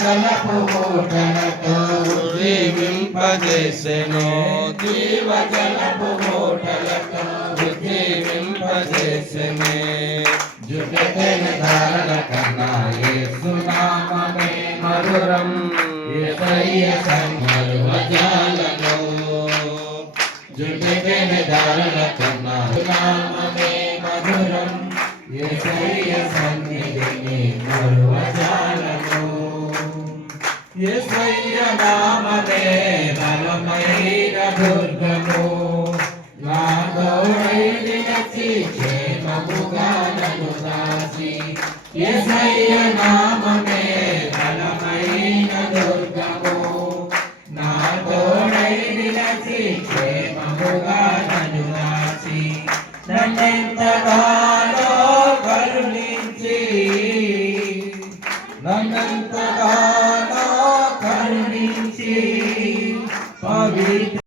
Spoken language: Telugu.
జీవజలపు ఊటలతో ఉజ్జీవింపజేసెను జీవజలపు ఊటలతో ఉజ్జీవింపజేసెనే జుటెన ధారణ కన్నా యేసు నామమే మధురం యేసయ్య సన్నిధిలో జుటెన ధారణ కన్నా నామమే మధురం యేసయ్య సన్నిధిని మరువజాలను యేసయ్య నామమే బలమైన దుర్గము నా తోడై నిలిచి క్షేమముగా నన్ను దాచి యేసయ్య నామమే బలమైన దుర్గము నా తోడై నిలిచి క్షేమముగా నన్ను దాచి నన్నెంతగానో కరుణించి నన్నెంతగానో కరుణించి పవిత్ర